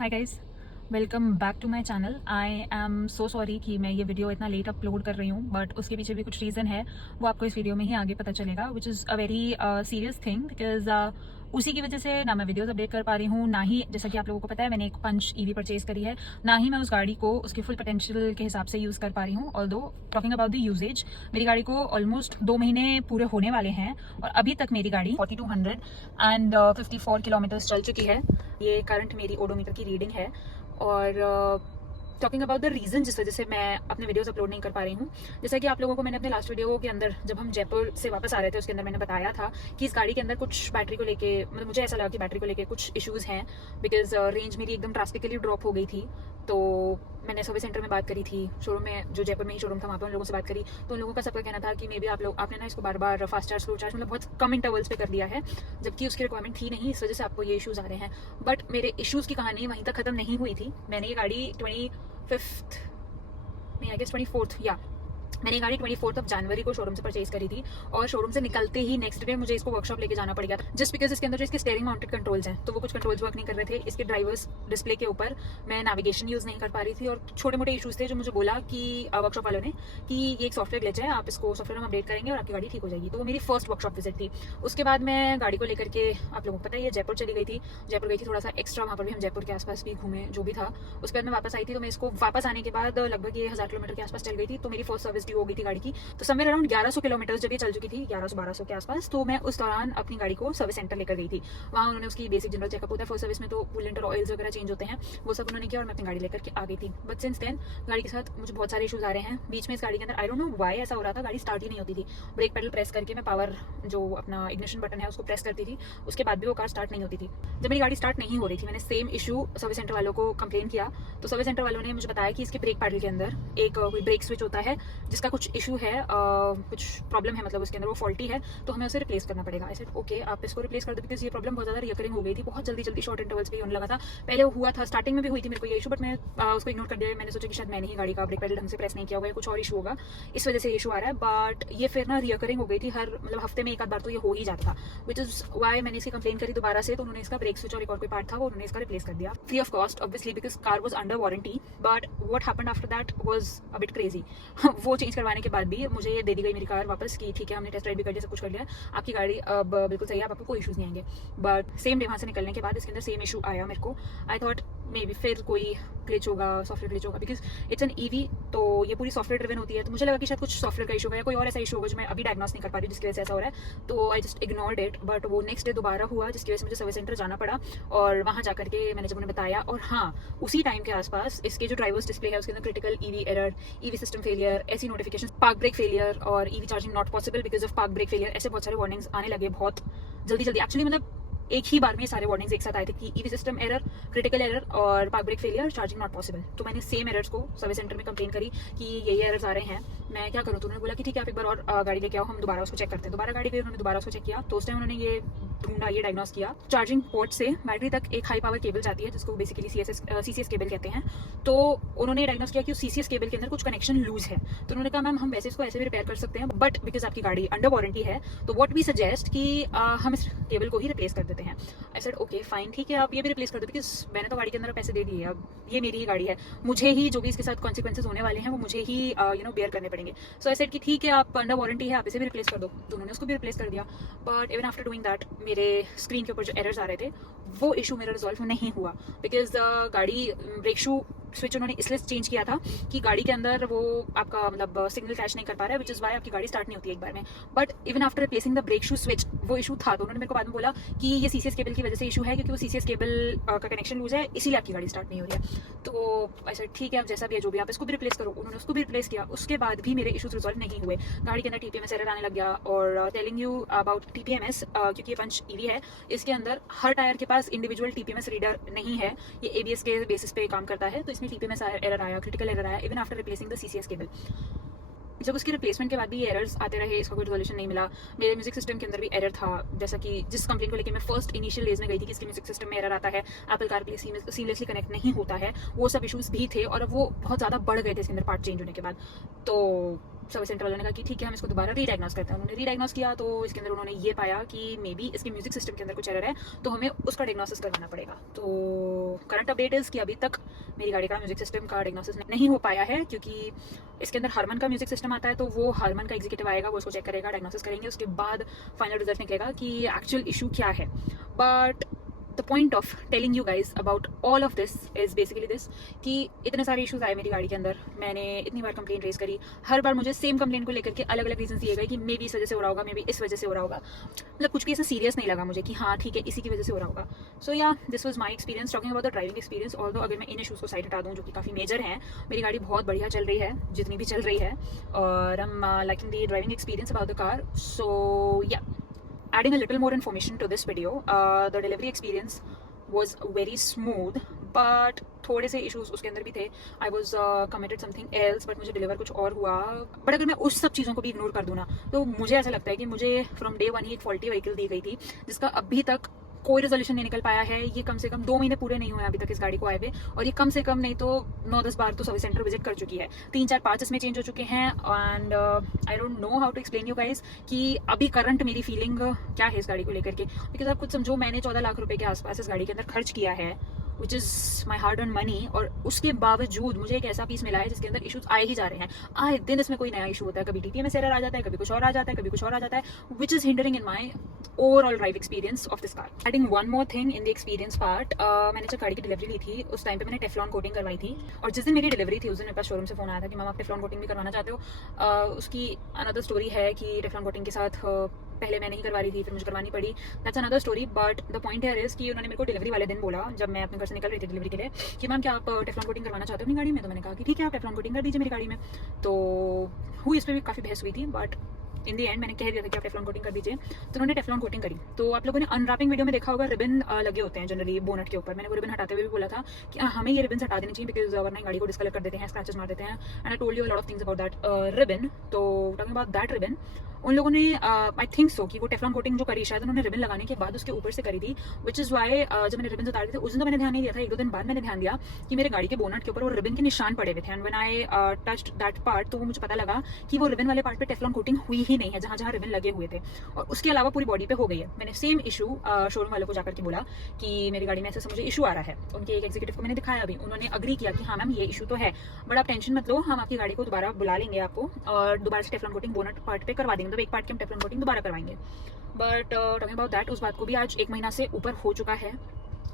Hi guys, welcome back to my channel. I am so sorry कि मैं ये video इतना लेट अपलोड कर रही हूँ, बट उसके पीछे भी कुछ रीज़न है। वो आपको इस वीडियो में ही आगे पता चलेगा, which is a very serious thing because उसी की वजह से ना मैं वीडियोस अपडेट कर पा रही हूँ, ना ही जैसा कि आप लोगों को पता है मैंने एक पंच ईवी परचेज करी है, ना ही मैं उस गाड़ी को उसके फुल पोटेंशियल के हिसाब से यूज़ कर पा रही हूँ। Although talking about the usages, मेरी गाड़ी को ऑलमोस्ट 2 महीने पूरे होने वाले हैं और अभी तक मेरी गाड़ी 4200 एंड 54 किलोमीटर्स चल चुकी है। ये करंट मेरी ओडोमीटर की रीडिंग है। और टॉकिंग अबाउट द रीज़न जिस वजह से मैं अपने वीडियोस अपलोड नहीं कर पा रही हूँ, जैसा कि आप लोगों को मैंने अपने लास्ट वीडियो के अंदर जब हम जयपुर से वापस आ रहे थे उसके अंदर मैंने बताया था कि इस गाड़ी के अंदर कुछ बैटरी को लेके, मतलब मुझे ऐसा लगा कि बैटरी को लेके कुछ इश्यूज़ हैं बिकॉज रेंज मेरी एकदम ड्रास्टिकली ड्रॉप हो गई थी। तो मैंने सर्विस सेंटर में बात करी थी, शोरूम में, जो जयपुर में ही शोरूम था वहाँ पर उन लोगों से बात करी, तो उन लोगों का सबका कहना था कि मे बी आपने ना इसको बार बार फास्ट चार्ज स्लो चार्ज मतलब बहुत कम इंटरवल्स पे कर दिया है, जबकि उसकी रिक्वायरमेंट थी नहीं, इस वजह से आपको ये इशूज़ आ रहे हैं। बट मेरे इशूज़ की कहानी वहीं तक ख़त्म नहीं हुई थी। मैंने ये गाड़ी 25th नहीं, आई गेस 24th, या मैंने गाड़ी 24 जनवरी को शोरूम से परचेज करी थी और शोरूम से निकलते ही नेक्स्ट डे मुझे इसको वर्कशॉप लेके जाना पड़ गया था, जस्ट बिकॉज इसके अंदर जो इसके स्टीयरिंग माउंटेड कंट्रोल्स हैं तो वो कुछ कंट्रोल्स वर्क नहीं कर रहे थे। इसके ड्राइवर्स डिस्प्ले के ऊपर मैं नेविगेशन यूज़ नहीं कर पा रही थी और छोटे मोटे इशूज़ थे जो मुझे बोला कि वर्कशॉप वालों ने कि ये एक सॉफ्टवेयर ग्लिच है, आप इसको सॉफ्टवेयर में अपडेट करेंगे और आपकी गाड़ी ठीक हो जाएगी। तो वो मेरी फर्स्ट वर्कशॉप विजिट थी। उसके बाद मैं गाड़ी को लेकर के, आप लोगों को पता है, ये जयपुर चली गई थी। जयपुर गई थी थोड़ा सा एक्स्ट्रा, वहाँ पर भी हम जयपुर के आसपास भी घूमे जो भी था। उसके बाद मैं वापस आई थी, तो मैं इसको वापस आने के बाद लगभग ये 1000 किलोमीटर के आसपास चल गई थी। तो मेरी फर्स्ट सर्विस ड्यू हो गई थी गाड़ी की, तो समवेयर अराउंड 1100 किलोमीटर जब ये चल चुकी थी, 1100-1200 के आसपास। तो मैं उस दौरान अपनी गाड़ी को सर्विस सेंटर लेकर गई थी। वहाँ उन्होंने उसकी बेसिक जनरल चेकअप होता है फर्स्ट सर्विस में, तो कूलेंट और ऑयल्स वगैरह चेंज होते हैं, वो सब उन्होंने किया और मैं अपनी गाड़ी लेकर के आ गई थी। बट सिंस देन गाड़ी के साथ मुझे बहुत सारे इशूज़ आ रहे हैं। बीच में इस गाड़ी के अंदर आई डोंट नो व्हाई ऐसा हो रहा था, गाड़ी स्टार्ट ही नहीं होती थी। ब्रेक पेडल प्रेस करके मैं पावर जो अपना इग्निशन बटन है उसको प्रेस करती थी, उसके बाद भी वो कार स्टार्ट नहीं होती थी। जब मेरी गाड़ी स्टार्ट नहीं हो रही थी, मैंने सेम इशू सर्विस सेंटर वालों को कंप्लेन किया, तो सर्विस सेंटर वालों ने मुझे बताया कि इसके ब्रेक पैडल के अंदर एक कोई ब्रेक स्विच होता है जिसका कुछ इशू है, कुछ प्रॉब्लम है, मतलब उसके अंदर वो फॉल्टी है, तो हमें उसे रिप्लेस करना पड़ेगा। ऐसे ओके, आप इसको रिप्लेस कर दो, बिकॉज ये प्रॉब्लम बहुत ज़्यादा रिकरिंग हो गई थी, बहुत जल्दी शॉर्ट इंटरवल्स पे होने लगा था। पहले वो हुआ था, स्टार्टिंग में भी हुई थी मेरे को ये इशू, बट मैं उसको इग्नोर कर दिया। मैंने सोचा कि शायद मैंने ही गाड़ी का ब्रेक पैडल ढंग से प्रेस नहीं किया होगा या कुछ और इशू होगा, इस वजह से इशू आ रहा है। बट ये फिर ना रिकरिंग हो गई थी, हर मतलब हफ्ते में एक आध बार तो ये हो ही जाता था, विच इज वाई मैंने इसकी कंप्लेन करी दोबारा से। तो उन्होंने इसका ब्रेक स्विच और एक और कोई पार्ट था वो उन्होंने इसका रिप्लेस कर दिया free of cost, obviously because car was under warranty. But what happened after that was a bit crazy. वो चेंज करवाने के बाद भी मुझे ये दे दी गई मेरी कार वापस कि ठीक है, हमने टेस्ट राइड भी कर लिया, सब कुछ कर लिया, आपकी गाड़ी अब बिल्कुल सही है, आपको कोई इशूज़ नहीं आएंगे। बट सेम डे वहाँ से निकलने के बाद इसके अंदर सेम इशू आया मेरे को। आई थॉट मे बी फिर कोई ग्लिच होगा, सॉफ्टवेयर ग्लिच होगा, बिकॉज इट्स एन ईवी, तो ये पूरी सॉफ्टवेयर ड्रिवन होती है। तो मुझे लगा कि शायद कुछ सॉफ्टवेयर का इशू होगा या कोई और ऐसा इशू होगा जो मैं अभी डायग्नोस नहीं कर पा रही हूँ जिसकी वजह से ऐसा हो रहा है। तो I just ignored it. But वो नेक्स्ट डे दोबारा हुआ जिसकी वजह से मुझे सर्विस सेंटर जाना पड़ा और वहाँ जाकर के मैंने जब उन्हें बताया, और हाँ, उसी टाइम के आसपास इसके जो ड्राइवर्स डिस्प्ले है उसके अंदर critical EV error, EV system failure, ऐसी नोटिफिकेशन, पार्क ब्रेक फेलियर और EV charging not possible because of park brake failure, ऐसे बहुत सारे वार्निंग्स आने लगे बहुत जल्दी। एक्चुअली मतलब एक ही बार में सारे वार्निंग्स एक साथ आए थे कि EV system error, critical error और park brake failure, charging not possible. तो मैंने सेम एरर्स को सर्विस सेंटर में कंप्लेन करी कि ये एरर्स आ रहे हैं, मैं क्या करूँ। तो उन्होंने बोला कि ठीक है, आप एक बार और गाड़ी लेके आओ, हम दोबारा उसको चेक करते हैं। दोबारा गाड़ी गई, उन्होंने दोबारा उसको चेक किया, तो उस टाइम उन्होंने ये ढूंढा, ये डायग्नोस किया, चार्जिंग पोर्ट से बैटरी तक एक हाई पावर केबल जाती है जिसको बेसिकली CCS केबल कहते हैं। तो उन्होंने डायग्नोस किया कि उस CCS केबल के अंदर कुछ कनेक्शन लूज है। तो उन्होंने कहा मैम, हम वैसे इसको ऐसे भी रिपेयर कर सकते हैं, बट बिकॉज आपकी गाड़ी अंडर वारंटी है तो व्हाट वी सजेस्ट कि हम इस केबल को ही रिप्लेस कर देते हैं। आई सेड ओके फाइन, ठीक है, आप ये भी रिप्लेस कर दो, बिकॉज मैंने तो गाड़ी के अंदर पैसे दे दिए, अब ये मेरी ही गाड़ी है, मुझे ही जो भी इसके साथ कॉन्सिक्वेंसेज होने वाले हैं वो मुझे ही बेयर करने पड़ेंगे। सो आई सेड कि ठीक है, आप अंडर वारंटी है, आप इसे भी रिप्लेस कर दो। तो उन्होंने उसको भी रिप्लेस कर दिया। But even after doing that मेरे स्क्रीन के ऊपर जो एरर्स आ रहे थे वो इशू मेरा रिजॉल्व नहीं हुआ, बिकॉज गाड़ी ब्रेक शू स्विच उन्होंने इसलिए चेंज किया था कि गाड़ी के अंदर वो आपका मतलब सिग्नल कैच नहीं कर पा रहा है, विच इज़ वाई आपकी गाड़ी स्टार्ट नहीं होती एक बार में। But even after replacing the brake shoe switch वो इशू था। तो उन्होंने मेरे को बाद में बोला कि ये CCS केबल की वजह से इशू है, क्योंकि वो CCS केबल का कनेक्शन लूज है, इसीलिए आपकी गाड़ी स्टार्ट नहीं हो रही है। तो ऐसा ठीक है, अब जैसा भी है जो भी, आप इसको भी रिप्लेस करो। उन्होंने उसको भी रिप्लेस किया, उसके बाद भी मेरे इशूज रिजॉल्व नहीं हुए। गाड़ी के अंदर TPMS एरर आने लग गया। और टेलिंग यू अबाउट TPMS, क्योंकि ये पंच ईवी है, इसके अंदर हर टायर के पास इंडिविजुअल TPMS रीडर नहीं है, ये ABS के बेसिस पे काम करता है। तो इसमें TPMS एरर आया, क्रिटिकल एरर आया, even after replacing the CCS cable. जब उसकी रिप्लेसमेंट के बाद भी ये एरर्स आते रहे, इसका कोई रिजोल्यूशन नहीं मिला। मेरे म्यूजिक सिस्टम के अंदर भी एरर था, जैसा कि जिस कंप्लेन को लेकर मैं फर्स्ट इनिशियल डेज में गई थी कि इसके म्यूजिक सिस्टम में एरर आता है, एप्पल कारप्ले सीमलेसली कनेक्ट नहीं होता है, वो सब इशूज़ भी थे और अब वो बहुत ज़्यादा बढ़ गए थे इसके अंदर पार्ट चेंज होने के बाद। तो सर्विस सेंटर वालों ने कहा कि ठीक है हम इसको दोबारा रीडायग्नोस करते हैं। उन्होंने रीडायग्नोस किया तो इसके अंदर उन्होंने ये पाया कि मे बी इसके म्यूजिक सिस्टम के अंदर कुछ एरर है, तो हमें उसका डायग्नोसिस करवाना पड़ेगा। तो करंट अपडेट इज़ कि अभी तक मेरी गाड़ी का म्यूजिक सिस्टम का डायग्नोसिस नहीं हो पाया है, क्योंकि इसके अंदर हारमन का म्यूजिक सिस्टम आता है, तो वो हारमन का एग्जीक्यूटिव आएगा, वो उसको चेक करेगा, डायग्नोसिस करेंगे, उसके बाद फाइनल रिजल्ट निकलेगा कि एक्चुअल इशू क्या है। But the point of telling you guys about all of this is basically this कि इतने सारे इशूज़ आए मेरी गाड़ी के अंदर, मैंने इतनी बार कंप्लेंट रेज करी, हर बार मुझे सेम कंप्लेंट को लेकर के अलग अलग रीजन दिए गए कि मे बी इस वजह से हो रहा होगा, मे बी इस वजह से हो रहा होगा। मतलब कुछ भी ऐसा सीरियस नहीं लगा मुझे कि हाँ ठीक है इसी की वजह से हो रहा होगा। सो yeah this was my experience talking about the driving experience. Although अगर मैं इन इशूज़ को साइड हटा दूँ जो कि काफ़ी मेजर हैं, मेरी गाड़ी बहुत बढ़िया चल रही है जितनी भी चल रही है, और I am liking the driving experience about the car. So yeah adding a little more information to this video, the delivery experience was very smooth, but थोड़े से इश्यूज उसके अंदर भी थे। I was committed something else, but मुझे deliver कुछ और हुआ। बट अगर मैं उस सब चीज़ों को भी इग्नोर कर दूँ ना, तो मुझे ऐसा लगता है कि मुझे फ्रॉम डे वन ही एक फॉल्टी व्हीकल दी गई थी जिसका अभी तक कोई रेजोल्यूशन नहीं निकल पाया है। ये कम से कम 2 महीने पूरे नहीं हुए अभी तक इस गाड़ी को आए हुए, और ये कम से कम नहीं तो 9-10 बार तो सर्विस सेंटर विजिट कर चुकी है, 3-4-5 इसमें चेंज हो चुके हैं। And I don't know how to explain you guys कि अभी करंट मेरी फीलिंग क्या है इस गाड़ी को लेकर के, बिकॉज आप कुछ समझो, मैंने 14 लाख रुपए के आसपास इस गाड़ी के अंदर खर्च किया है, which is my hard earn money, और उसके बावजूद मुझे एक ऐसा पीस मिला है जिसके अंदर इशूज आए ही जा रहे हैं। आए दिन इसमें कोई नया इशू होता है, कभी DTMS एरर आ जाता है, कभी कुछ और आ जाता है, कभी कुछ और आ जाता है, which is hindering in my overall drive experience of this car. Adding one more thing in the experience part, मैंने जब गाड़ी की डिलीवरी ली थी उस टाइम पे मैंने टेफ्लॉन कोटिंग करवाई थी, और जिस दिन मेरी डिलीवरी थी उस दिन मेरे पास शोरूम से फोन आया था कि मैम आप टेफ्लॉन कोटिंग भी करवाना चाहते हो। उसकी अनदर स्टोरी है कि टेफ्लॉन कोटिंग के साथ पहले मैं नहीं करवा रही थी, फिर मुझे करवानी पड़ी, that's another story. But the point here is कि उन्होंने मेरे को डिलीवरी वाले दिन बोला, जब मैं अपने घर से निकल रही थी डिलीवरी के लिए, कि मैम क्या आप टेफ्लॉन कोटिंग करवाना चाहते हो अपनी गाड़ी में? तो मैंने कहा कि ठीक है आप टेफ्लॉन कोटिंग कर दीजिए मेरी गाड़ी में। तो हुई इस पर भी काफ़ी बहस हुई थी, बट इन दी एंड मैंने कह दिया था कि आप टेफ्लॉन कोटिंग कर दीजिए, तो उन्होंने टेफ्लॉन कोटिंग करी। तो आप लोगों ने अनरैपिंग वीडियो में देखा होगा, रिबन लगे होते हैं जनरली बोनट के ऊपर। मैंने वो रिबन हटाते हुए भी बोला था कि हमें ये रिबन हटा देनी चाहिए, बिकॉज वरना गाड़ी को डिस्कलर कर देते हैं, स्क्रैचेस मार देते हैं। And I told you a lot of things about that ribbon. तो टॉकिंग अबाउट दैट रिबन, उन लोगों ने आई थिंक सो कि वो टेफ्लॉन कोटिंग जो करी शायद उन्होंने रिबन लगाने के बाद उसके ऊपर से करी थी, विच इज़ वाई जब मैंने रिबन उतारे थे उस दिन तो मैंने ध्यान नहीं दिया था, 1-2 दिन बाद मैंने ध्यान दिया कि मेरे गाड़ी के बोनट के ऊपर वो रिबन के निशान पड़े हुए थे। And when I touched that part, तो मुझे पता लगा कि वो रिबन वाले पार्ट पे टेफ्लॉन कोटिंग हुई ही नहीं है, जहाँ जहाँ रिबन लगे हुए थे, और उसके अलावा पूरी बॉडी पे हो गई है। मैंने सेम इशू शोरूम वालों को जाकर के बोला कि मेरी गाड़ी में ऐसे मुझे इशू आ रहा है। उनके एक एग्जीक्यूटिव को मैंने दिखाया भी, उन्होंने अग्री किया कि हाँ मैम ये इशू तो है, बट आप टेंशन मत लो, हम आपकी गाड़ी को दोबारा बुला लेंगे आपको, और दोबारा से टेफ्लॉन कोटिंग बोनट पार्ट पे करवा देंगे, मतलब एक पार्ट की हम टेफ्लॉन कोटिंग दोबारा करवाएंगे। बट टॉकिंग अबाउट दैट, उस बात को भी आज 1 महीना से ऊपर हो चुका है,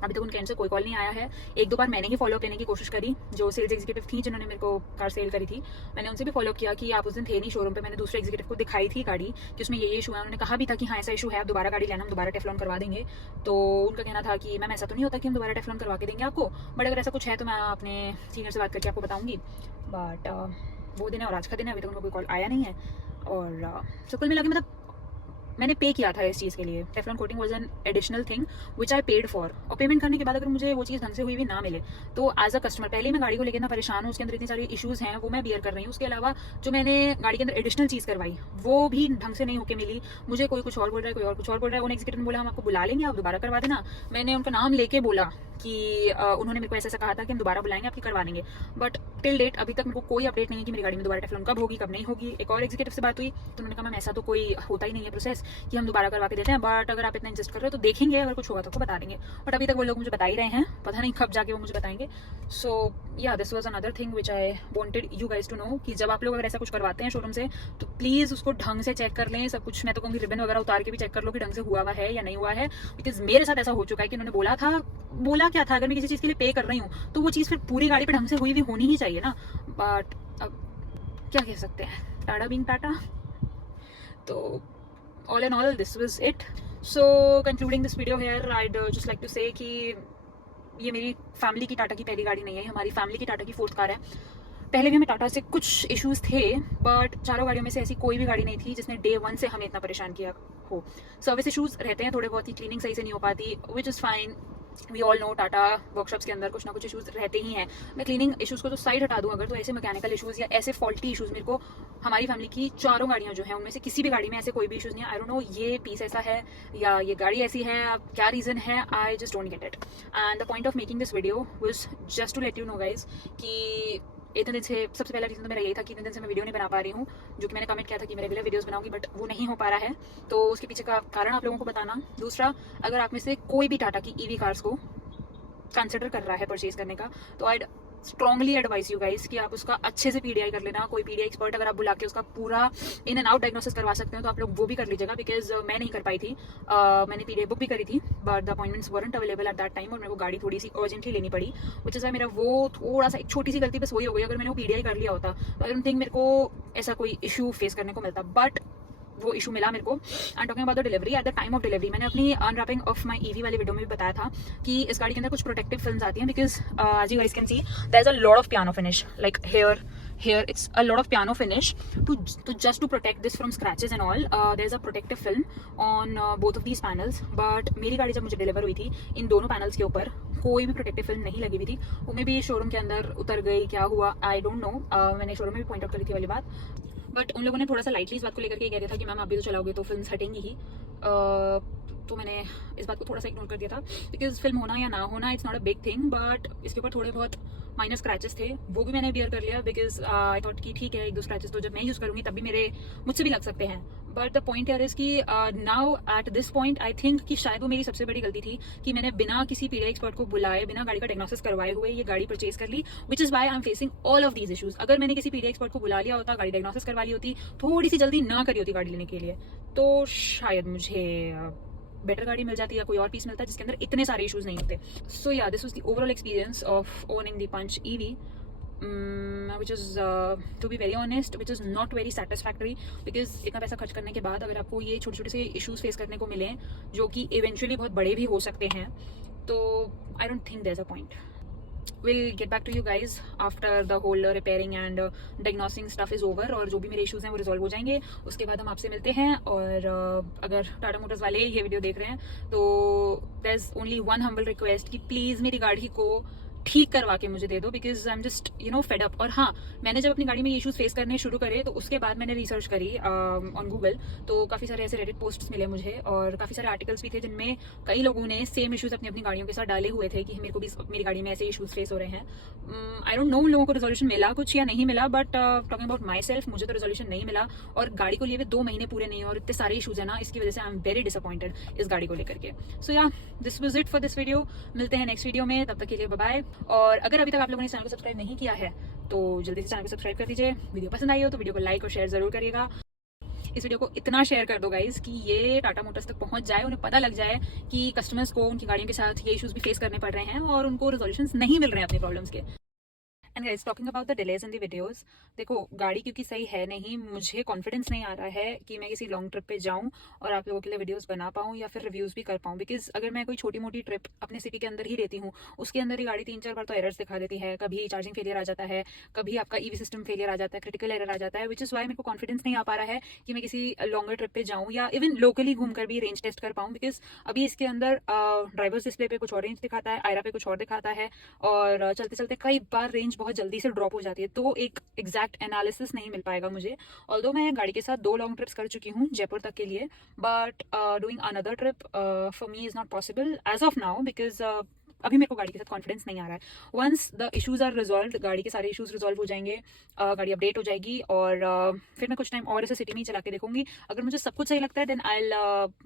अभी तक उनके एंड से कोई कॉल नहीं आया है। 1-2 बार मैंने ही फॉलोअप लेने की कोशिश करी, जो सेल्स एग्जीक्यूटिव थी जिन्होंने मेरे को कार सेल करी थी, मैंने उनसे भी फॉलोअप किया कि आप उस दिन थे नहीं शोरूम पे। मैंने दूसरे एग्जीक्यूटिव को दिखाई थी गाड़ी कि उसमें ये इशू है, उन्होंने कहा भी था कि हाँ ऐसा इशू है, आप दोबारा गाड़ी लेना, हम दोबारा टेफ्लॉन करवा देंगे। तो उनका कहना था कि मैम ऐसा तो नहीं होता कि हम दोबारा टेफ्लॉन करवा के देंगे आपको, बट अगर ऐसा कुछ है तो मैं अपने सीनियर से बात करके आपको बताऊँगी। बट वो दिन है और आज का दिन है, अभी तक उनको कोई कॉल आया नहीं है। और so कुल मिला के मतलब मैंने पे किया था इस चीज़ के लिए, Teflon coating was an additional thing which I paid for, और पेमेंट करने के बाद अगर मुझे वो चीज़ ढंग से हुई भी ना मिले तो एज अ कस्टमर पहले ही मैं गाड़ी को लेकर ना परेशान हूँ, उसके अंदर इतनी सारी इशूज़ हैं वो मैं बियर कर रही हूँ, उसके अलावा जो मैंने गाड़ी के अंदर एडिशनल चीज़ करवाई वो भी ढंग से नहीं होकर मिली, मुझे कोई कुछ और बोल रहा है, कोई और कुछ और बोल रहा है। उन एग्जीक्यूटिव ने बोला हम आपको बुला लेंगे, आप दोबारा करवा देना। मैंने उनका नाम लेके बोला कि उन्होंने मेरे को ऐसा कहा था कि हम दोबारा बुलाएंगे, आपकी करवा देंगे, बट टिल डेट अभी तक मेरे को कोई अपडेट नहीं है कि मेरी गाड़ी में दोबारा टेफ्लॉन कब होगी कब नहीं होगी। एक और एग्जीक्यूटिव से बात हुई तो उन्होंने कहा मैम ऐसा तो कोई होता ही नहीं है प्रोसेस कि हम दोबारा करवा के देते हैं, बट अगर आप इतना इंसिस्ट कर रहे हो तो देखेंगे, अगर कुछ होगा तो बता देंगे। बट अभी तक वो लोग मुझे बता ही रहे हैं, पता नहीं कब जाके वो मुझे बताएंगे। So yeah this was another thing which I wanted you guys to know कि जब आप लोग अगर ऐसा कुछ करवाते हैं शोरूम से तो प्लीज़ उसको ढंग से चेक कर लें, सब कुछ। मैं तो कहूँगी रिबन वगैरह उतार के भी चेक कर लो कि ढंग से हुआ है या नहीं हुआ है, बिकॉज मेरे साथ ऐसा हो चुका है कि उन्होंने बोला क्या था, अगर मैं किसी चीज़ के लिए पे कर रही हूँ तो वो चीज़ फिर पूरी गाड़ी पे ढंग से हुई भी होनी ही चाहिए ना। बट अब क्या कह सकते हैं, टाटा बीइंग टाटा। तो all in all this was it. So concluding this video here, I'd just like to say कि ये मेरी फैमिली की टाटा की पहली गाड़ी नहीं है, हमारी फैमिली की टाटा की 4th कार है। पहले भी हमें टाटा से कुछ इश्यूज़ थे, बट चारों गाड़ियों में से ऐसी कोई भी गाड़ी नहीं थी जिसने डे 1 से हमें इतना परेशान किया हो। सर्विस इश्यूज़ रहते हैं थोड़े बहुत ही, क्लीनिंग सही से नहीं हो पाती, which is fine, we all know Tata workshops के अंदर कुछ ना कुछ इशूज़ रहते ही हैं। मैं क्लीनिंग इशूज़ को तो साइड हटा दूँ अगर, तो ऐसे मैकेनिकल इशूज़ या ऐसे फॉल्टी इशूज़ मेरे को हमारी फैमिली की चारों गाड़ियाँ जो हैं उनमें से किसी भी गाड़ी में ऐसे कोई भी इशूज़ नहीं है। आई डोंट नो ये पीस ऐसा है या ये गाड़ी ऐसी है, अब क्या रीज़न है, I just don't get it. And the point of making this video was just to let you know guys कि इतने दिन से सबसे पहला रीज़न तो मेरा यही था कि इतने दिन से मैं वीडियो नहीं बना पा रही हूँ, जो कि मैंने कमेंट किया था कि मैं रेगुलर वीडियोस बनाऊंगी, बट वो नहीं हो पा रहा है। तो उसके पीछे का कारण आप लोगों को बताना। दूसरा, अगर आप में से कोई भी टाटा की ईवी कार्स को कंसिडर कर रहा है परचेज करने का, तो आई स्ट्रॉन्गली एडवाइस यू गाइस कि आप उसका अच्छे से पीडीआई कर लेना। कोई पीडीआई एक्सपर्ट अगर आप बुला के उसका पूरा इन एंड आउट डायग्नोसिस करवा सकते हो तो आप लोग वो भी कर लीजिएगा, बिकॉज मैं नहीं कर पाई थी। मैंने पीडीआई बुक भी करी थी, but the appointments weren't available at that time, और मेरे को गाड़ी थोड़ी सी अर्जेंटली लेनी पड़ी, विच इज़ मेरा वो थोड़ा सा एक छोटी सी गलती बस वही हो गई। अगर मैंने वो पीडीआई कर लिया होता तो आई डोंट थिंक मेरे को ऐसा कोई इशू फेस करने को मिलता, बट वो इशू मिला मेरे को। And talking about the delivery, at the time of delivery मैंने अपनी अनरैपिंग ऑफ माई ईवी वाली वीडियो में भी बताया था कि इस गाड़ी के अंदर कुछ प्रोटेक्टिव फिल्म्स आती हैं, because as you guys can see there is a lot of piano finish, like here it's a lot of piano finish to just to protect this from scratches and all. There's a protective film on both of these panels, but मेरी गाड़ी जब मुझे deliver हुई थी इन दोनों panels के ऊपर कोई भी प्रोटेक्टिव फिल्म नहीं लगी हुई थी। वो मे भी शोरूम के अंदर उतर गई, क्या हुआ आई डोंट नो। मैंने शोरूम में भी पॉइंट आउट करी थी वाली बात, बट उन लोगों ने थोड़ा सा लाइटली इस बात को लेकर के कह दिया था कि मैम आप भी तो चलाओगे तो फिल्म हटेंगी ही। तो मैंने इस बात को थोड़ा सा इग्नोर कर दिया था, बिकॉज फिल्म होना या ना होना it's not a big thing, but इसके ऊपर थोड़े बहुत माइनर स्क्रैचेस थे, वो भी मैंने बियर कर लिया, बिकॉज आई थॉट कि ठीक है एक दो स्क्रैचेस तो जब मैं यूज़ करूँगी तभी मुझसे भी लग सकते हैं। बट द पॉइंट यार इज कि now at this point I think कि शायद वो मेरी सबसे बड़ी गलती थी कि मैंने बिना किसी पीडीआई एक्सपर्ट को बुलाए, बिना गाड़ी का डायग्नोसिस करवाए हुए ये गाड़ी परचेज कर ली, which is why I am facing all of these issues. अगर मैंने किसी पीडीआई एक्सपर्ट को बुला लिया होता, गाड़ी डायग्नोसिस करवा ली होती, थोड़ी सी जल्दी ना करी होती गाड़ी लेने के लिए, तो शायद मुझे बेटर गाड़ी मिल जाती या कोई और पीस मिलता जिसके अंदर इतने सारे इशूज नहीं होते। So yeah this was the overall experience of owning the Punch EV, which is to be very honest which is not very satisfactory, because इतना पैसा खर्च करने के बाद अगर आपको ये छोटे छोटे से इश्यूज फेस करने को मिले जो कि इवेंचुअली बहुत बड़े भी हो सकते हैं, तो I don't think there is a point. We'll get back to you guys after the whole repairing and diagnosing stuff is over, और जो भी मेरे इश्यूज हैं वो रिजॉल्व हो जाएंगे, उसके बाद हम आपसे मिलते हैं। और अगर टाटा मोटर्स वाले ये वीडियो देख रहे हैं तो there is only one humble request कि प्लीज़ मेरी गाड़ी को ठीक करवा के मुझे दे दो, because I am just fed up. और हाँ, मैंने जब अपनी गाड़ी में ये इशूज फेस करने शुरू करे तो उसके बाद मैंने रिसर्च करी ऑन गूगल, तो काफ़ी सारे ऐसे रेडिट पोस्ट्स मिले मुझे और काफ़ी सारे आर्टिकल्स भी थे जिनमें कई लोगों ने सेम इशूज अपनी अपनी गाड़ियों के साथ डाले हुए थे कि मेरे को भी मेरी गाड़ी में ऐसे इशूज फेस हो रहे हैं। आई डोंट नो उन लोगों को रेजोल्यूशन मिला कुछ या नहीं मिला, but talking about my self, मुझे तो रेजोल्यूशन नहीं मिला, और गाड़ी को लिए भी 2 महीने पूरे नहीं, और इतने सारे इशूज है ना, इसकी वजह से आई एम वेरी डिसअपॉइंटेड इस गाड़ी को लेकर के। सो yeah this was it for this video. मिलते हैं नेक्स्ट वीडियो में, तब तक के लिए बाय बाय। और अगर अभी तक आप लोगों ने चैनल को सब्सक्राइब नहीं किया है तो जल्दी से चैनल को सब्सक्राइब कर दीजिए। वीडियो पसंद आई हो तो वीडियो को लाइक और शेयर जरूर करिएगा। इस वीडियो को इतना शेयर कर दो गाइज कि ये टाटा मोटर्स तक पहुंच जाए, उन्हें पता लग जाए कि कस्टमर्स को उनकी गाड़ियों के साथ ये इश्यूज भी फेस करने पड़ रहे हैं और उनको रिजोल्यूशंस नहीं मिल रहे हैं अपनी प्रॉब्लम्स के। And guys, talking about the delays in the videos, देखो गाड़ी क्योंकि सही है नहीं, मुझे कॉन्फिडेंस नहीं आ रहा है कि मैं किसी लॉन्ग ट्रिप पे जाऊं और आप लोगों के लिए वीडियोस बना पाऊं या फिर रिव्यूज भी कर पाऊं, बिकॉज अगर मैं कोई छोटी मोटी ट्रिप अपने सिटी के अंदर ही लेती हूं, उसके अंदर ही गाड़ी 3-4 बार तो एरर्स दिखा देती है, कभी चार्जिंग फेलियर आ जाता है, कभी आपका ईवी सिस्टम फेलियर आ जाता है, क्रिटिकल एरर आ जाता है, विच इज़ वाई मेरे को कॉन्फिडेंस नहीं आ पा रहा है कि मैं किसी लॉन्गर ट्रिप पे जाऊँ या इवन लोकली घूमकर भी रेंज टेस्ट कर पाऊँ, बिकॉज अभी इसके अंदर ड्राइवर्स डिस्प्ले पे कुछ और रेंज दिखाता है, आयरा पे कुछ और दिखाता है, और चलते चलते कई बार रेंज बहुत जल्दी से ड्रॉप हो जाती है, तो एक एग्जैक्ट एनालिसिस नहीं मिल पाएगा मुझे। ऑल्दो मैं गाड़ी के साथ 2 लॉन्ग ट्रिप्स कर चुकी हूँ जयपुर तक के लिए, but doing another trip for me is not possible as of now, because अभी मेरे को गाड़ी के साथ कॉन्फिडेंस नहीं आ रहा है। Once the issues are resolve, गाड़ी के सारे इश्यूज रिजॉल्व हो जाएंगे, गाड़ी अपडेट हो जाएगी, और फिर मैं कुछ टाइम और ऐसे सिटी में ही चला के देखूंगी। अगर मुझे सब कुछ सही लगता है then I will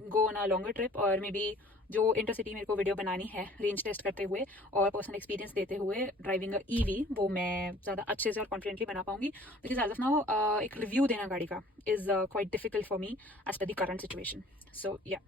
go on a longer trip, और मे बी जो इंटरसिटी मेरे को वीडियो बनानी है रेंज टेस्ट करते हुए और पर्सनल एक्सपीरियंस देते हुए ड्राइविंग ईवी, वो मैं ज़्यादा अच्छे से और कॉन्फिडेंटली बना पाऊंगी, बिकॉज एज ऑफ नाउ एक रिव्यू देना गाड़ी का is quite difficult for me as per the current situation. So या